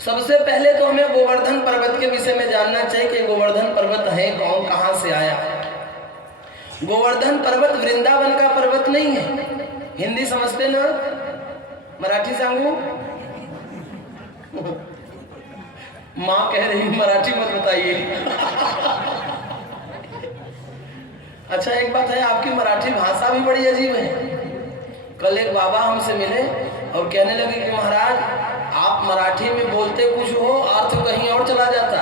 सबसे पहले तो हमें गोवर्धन पर्वत के विषय में जानना चाहिए कि गोवर्धन पर्वत है कौन, कहाँ से आया। गोवर्धन पर्वत वृंदावन का पर्वत नहीं है। हिंदी समझते ना? मराठी सांगू? माँ कह रही मराठी मत बताइए। अच्छा एक बात है, आपकी मराठी भाषा भी बड़ी अजीब है। कल एक बाबा हमसे मिले और कहने लगे कि महाराज आप मराठी में बोलते कुछ हो, अर्थ कहीं और चला जाता।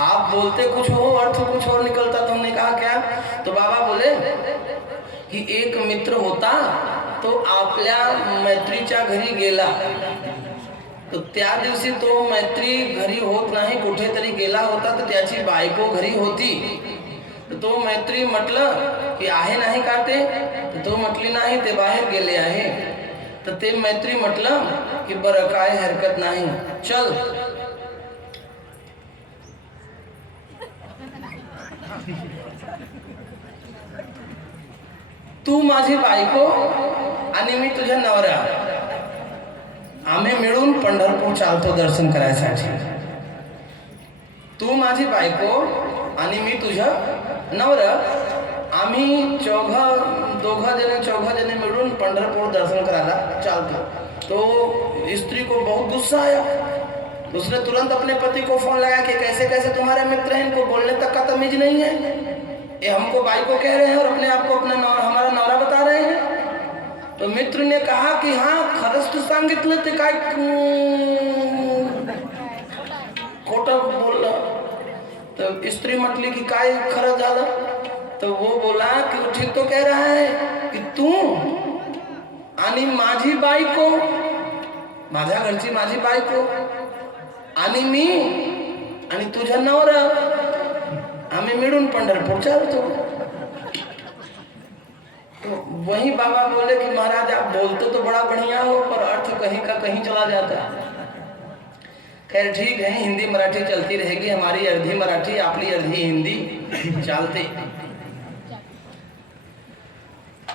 आप बोलते कुछ हो, अर्थ कुछ और निकलता। तो हमने कहा क्या? तो बाबा बोले कि एक मित्र होता तो आपल्या मैत्रीच्या घरी गेला, तो त्या दिवशी तो मैत्री घरी होत नाही, कुठेतरी गेला होता, तर त्याची बायको घरी होती। तो मैत्री म्हटलं की आहे नाही का ते? तो म्हटली नाही, ते बाहेर गेले आहे। तर ते मैत्री म्हटलं की बरं काय हरकत नाही, चल। तू माझी बायको आणि मी तुझ्या नवरा, आम्ही मिळून पंढरपूर चालतो दर्शन करायसाठी। तू माझी बायको आणि मी तुझं नवरा, आम्ही दोघं जने मिलून पंढरपुर दर्शन कराना चालतो। तो स्त्री को बहुत गुस्सा आया। उसने तुरंत अपने पति को फोन लगा कि कैसे कैसे तुम्हारे मित्र हैं, इनको बोलने तक का तमीज नहीं है, ये हमको बाई को कह रहे हैं और अपने आप को अपना हमारा नौरा बता रहे हैं। तो मित्र ने कहा कि हाँ खरंच तू सांगितलं ते काय खोटं बोललं। तो स्त्री म्हटली की काय खरं झालं? तो वो बोला कि वो ठीक तो कह रहा है कि तू आणि माझी बायको, माझ्या घरची माझी बायको आणि मी आणि तुझा नवरा, आम्ही मिळून पंढरपूर चालतो। तो वही बाबा बोले कि महाराज आप बोलते तो बड़ा बढ़िया हो, पर अर्थ कहीं का कहीं चला जाता। खैर ठीक है, हिंदी मराठी चलती रहेगी, हमारी अर्धी मराठी आपली अर्धी हिंदी चलते।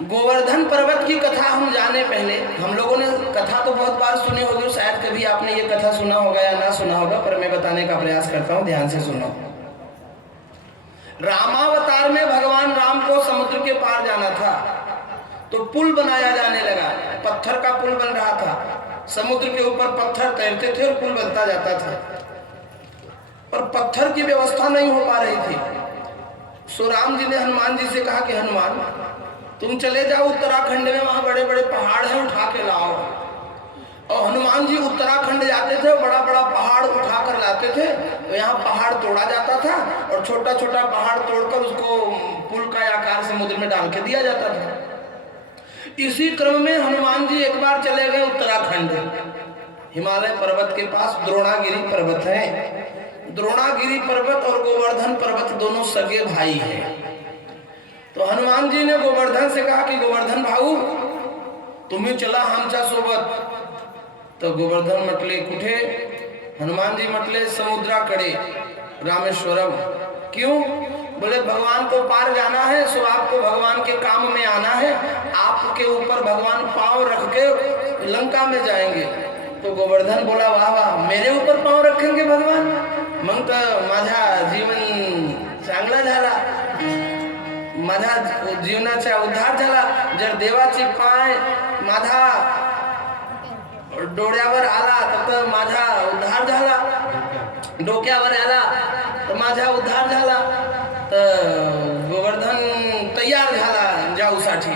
गोवर्धन पर्वत की कथा हम जाने पहले, हम लोगों ने कथा तो बहुत बार सुनी होगी, शायद कभी आपने ये कथा सुना होगा या ना सुना होगा, पर मैं बताने का प्रयास करता हूँ, ध्यान से सुनो। रामावतार में भगवान राम को समुद्र के पार जाना था, तो पुल बनाया जाने लगा। पत्थर का पुल बन रहा था, समुद्र के ऊपर पत्थर तैरते थे और पुल बनता जाता था, पर पत्थर की व्यवस्था नहीं हो पा रही थी। सो राम जी ने हनुमान जी से कहा कि हनुमान तुम चले जाओ उत्तराखंड में, वहां बड़े बड़े पहाड़ हैं, उठा के लाओ। और हनुमान जी उत्तराखंड जाते थे, बड़ा बड़ा पहाड़ उठा कर लाते थे, तो यहाँ पहाड़ तोड़ा जाता था और छोटा छोटा पहाड़ तोड़कर उसको पुल का आकार समुद्र में डाल के दिया जाता था। इसी क्रम में हनुमान जी एक बार चले गए उत्तराखंड, हिमालय पर्वत के पास द्रोणागिरी पर्वत है। द्रोणागिरी पर्वत और गोवर्धन पर्वत दोनों सगे भाई हैं। तो हनुमान जी ने गोवर्धन से कहा कि गोवर्धन भाऊ तुम्ही चला आमच्या सोबत। तो गोवर्धन म्हटले कुठे? हनुमान जी म्हटले समुद्राकडे, रामेश्वरम। क्यों? बोले भगवान को पार जाना है, सो आपको भगवान के काम में आना है, आपके ऊपर भगवान पांव रख के लंका में जाएंगे। तो गोवर्धन बोला वाह वाह, मेरे ऊपर पांव रखेंगे भगवान, मग तर माझा जीवन चांगला झाला, माझा जीवनाचा उद्धार झाला। जर देवाची पाय माझा डोळ्यावर आला तर माझा उद्धार झाला, डोक्यावर आला तर माझा उद्धार झाला। तर गोवर्धन तयार झाला जाऊसाठी।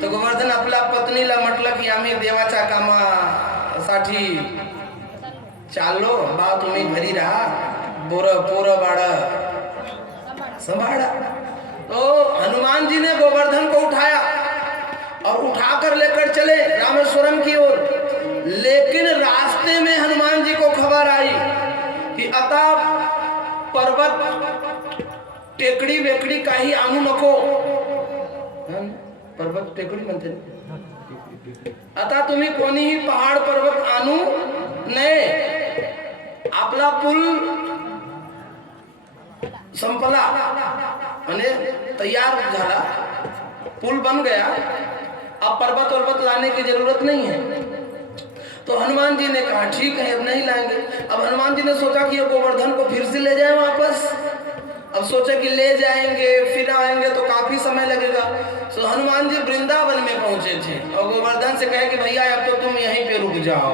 तर गोवर्धन आपल्या पत्नीला म्हटलं की आम्ही देवाच्या कामासाठी चाललो, बा तुम्ही घरी राहा, पोरं बाळ संभाळा। तो हनुमान जी ने गोवर्धन को उठाया और उठाकर लेकर चले रामेश्वरम की ओर। लेकिन रास्ते में हनुमान जी को खबर आई कि आता पर्वत टेकडी वेकडी काही आणू नको। पर्वत टेकडी म्हणते, आता तुम्ही कोणीही पहाड पर्वत आणू नये। आपला पूल संपला, माने तैयार झाला, पुल बन गया, अब पर्वत लाने की जरूरत नहीं है। तो हनुमान जी ने कहा ठीक है, अब नहीं लाएंगे। अब हनुमान जी ने सोचा कि ये गोवर्धन को फिर से ले जाए वापस। अब सोचा कि ले जाएंगे फिर आएंगे तो काफी समय लगेगा। तो हनुमान जी वृंदावन में पहुंचे थे और गोवर्धन से कहे कि भैया अब तो तुम यहीं पे रुक जाओ।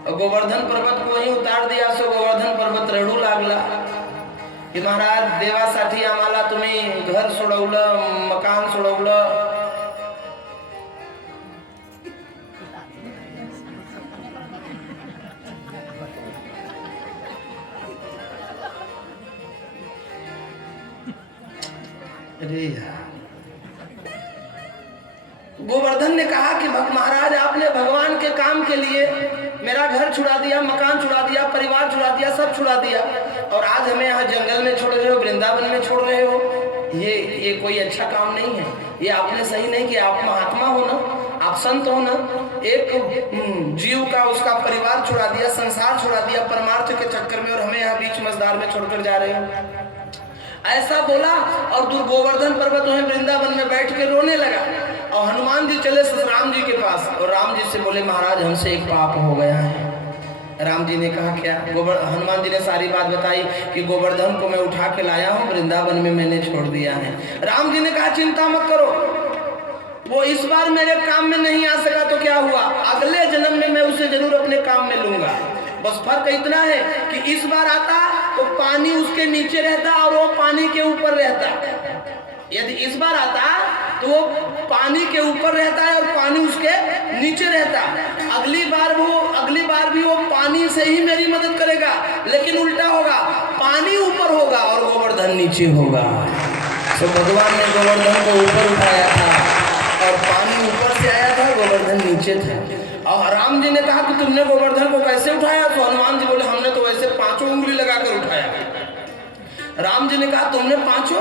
और गोवर्धन पर्वत को वहीं उतार दिया। सो गोवर्धन पर्वत रडू लागला की महाराज देवासाठी आम्हाला तुम्ही घर सोडवलं, मकान सोडवलं। अरे यार, गोवर्धन ने कहा कि महाराज आपने भगवान के काम के लिए मेरा घर छुड़ा दिया, मकान छुड़ा दिया, परिवार छुड़ा दिया, सब छुड़ा दिया, और आज हमें यहाँ जंगल में छोड़ रहे हो, वृंदावन में छोड़ रहे हो। ये कोई अच्छा काम नहीं है, ये आपने सही नहीं किया। आप महात्मा हो ना, आप संत हो ना, एक जीव का उसका परिवार छुड़ा दिया, संसार छुड़ा दिया परमार्थ के चक्कर में, और हमें यहाँ बीच मझधार में छोड़कर जा रहे हो। ऐसा बोला और गोवर्धन पर्वत में वृंदावन में बैठ के रोने लगा। और हनुमान जी चले राम जी के पास और राम जी से बोले महाराज हमसे एक पाप हो गया है। राम जी ने कहा क्या? हनुमान जी ने सारी बात बताई कि गोवर्धन को मैं उठा के लाया हूँ, वृंदावन में मैंने छोड़ दिया है। राम जी ने कहा चिंता मत करो, वो इस बार मेरे काम में नहीं आ सका तो क्या हुआ, अगले जन्म में मैं उसे जरूर अपने काम में लूंगा। बस फर्क इतना है कि इस बार आता तो पानी उसके नीचे रहता और वो पानी के ऊपर रहता। यदि इस बार आता तो वो पानी के ऊपर रहता है और पानी उसके नीचे रहता। अगली बार भी वो पानी से ही मेरी मदद करेगा, लेकिन उल्टा होगा, पानी ऊपर होगा और गोवर्धन नीचे होगा। तो भगवान ने गोवर्धन को ऊपर उठाया था और पानी ऊपर से आया था, गोवर्धन नीचे था। और राम जी ने कहा कि तुमने गोवर्धन को कैसे उठाया? तो हनुमान जी बोले हमने तो वैसे 5 उंगली लगाकर उठाया। राम जी ने कहा तुमने 5,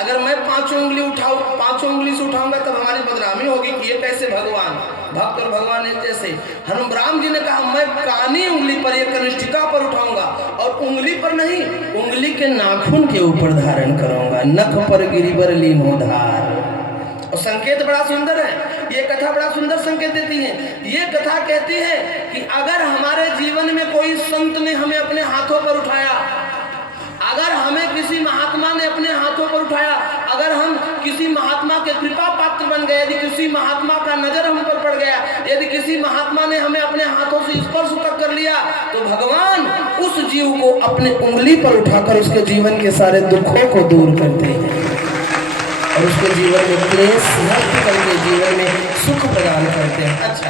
अगर मैं 5 उंगली उठाऊं, 5 उंगली से उठाऊंगा तब हमारी बदनामी होगी कि ये कैसे भगवान, भक्त और भगवान एक जैसे। राम जी ने कहा मैं कानी उंगली पर, एक कनिष्ठिका पर उठाऊंगा, और उंगली पर नहीं, उंगली के नाखून के ऊपर धारण करूंगा। नख पर गिरिवर लीनो धार। और संकेत बड़ा सुंदर है, ये कथा बड़ा सुंदर संकेत देती है। ये कथा कहती है कि अगर हमारे जीवन में कोई संत ने हमें अपने हाथों पर उठाया, अगर हमें किसी महात्मा ने अपने हाथों पर उठाया, अगर हम किसी महात्मा के कृपा पात्र बन गए, यदि किसी महात्मा का नजर हम पर पड़ गया, यदि किसी महात्मा ने हमें अपने हाथों से स्पर्श तक कर लिया, तो भगवान उस जीव को अपने उंगली पर उठाकर उसके जीवन के सारे दुखों को दूर करते हैं और उसके जीवन में क्लेश नष्ट करके जीवन में सुख प्रदान करते हैं। अच्छा।